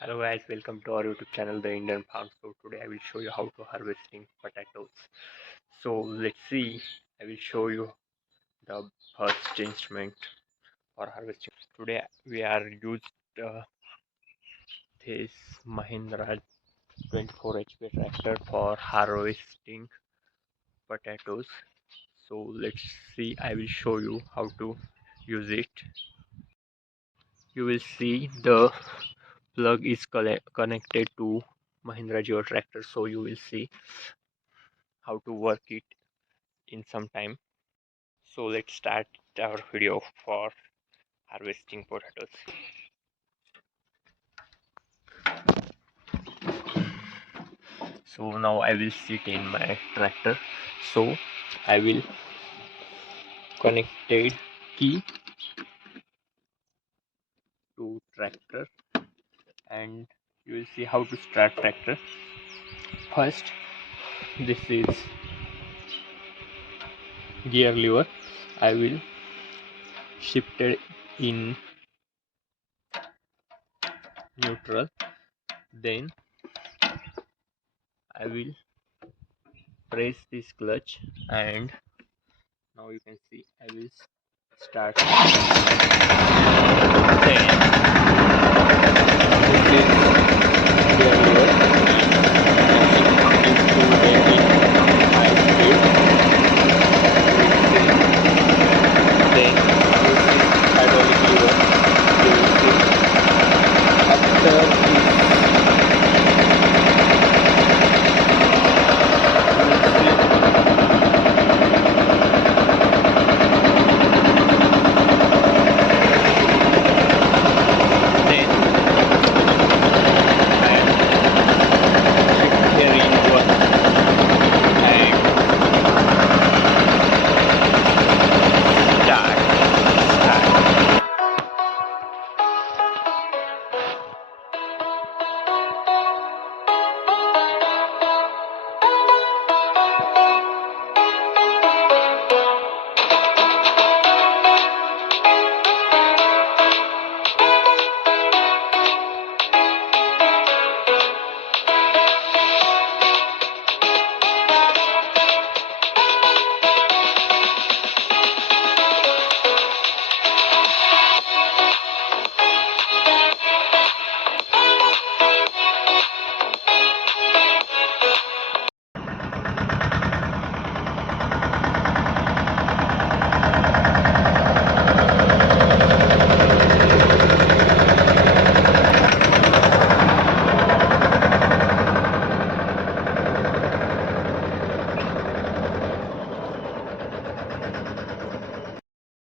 Hello guys, welcome to our YouTube channel, The Indian Farm. So today I will show you how to harvesting potatoes. So let's see. I will show you the first instrument for harvesting. Today we are used this Mahindra 24 HP tractor for harvesting potatoes. So let's see. I will show you how to use it. You will see the plug is connected to Mahindra Geo tractor. So you will see how to work it in some time. So let's start our video for harvesting potatoes. So now I will sit in my tractor. So I will connected key to tractor, and you will see how to start tractor. First, this is gear lever. I will shift it in neutral. Then I will press this clutch, and now you can see I will start. Then this is gear lever.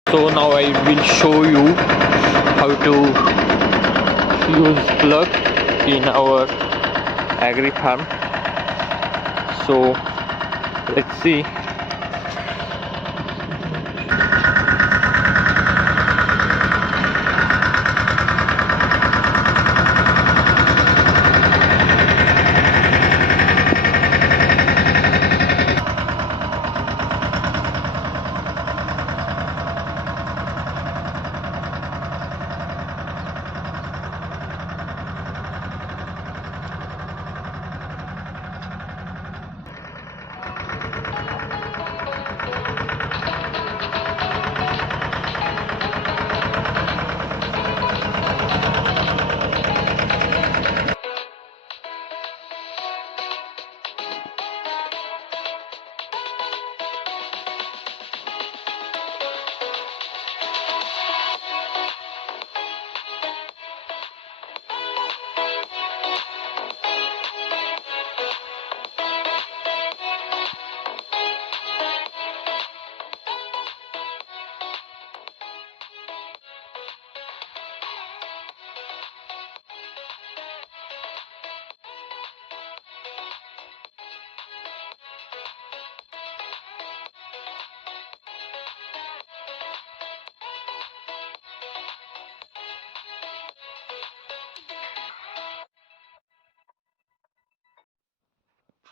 So now I will show you how to use plug in our agri farm. So let's see.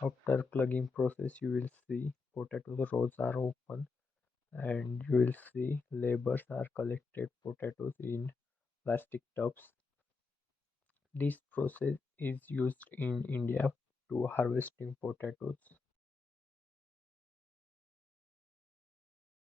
After plugging process, you will see potato rows are open, and you will see laborers are collected potatoes in plastic tubs. This process is used in India to harvesting potatoes.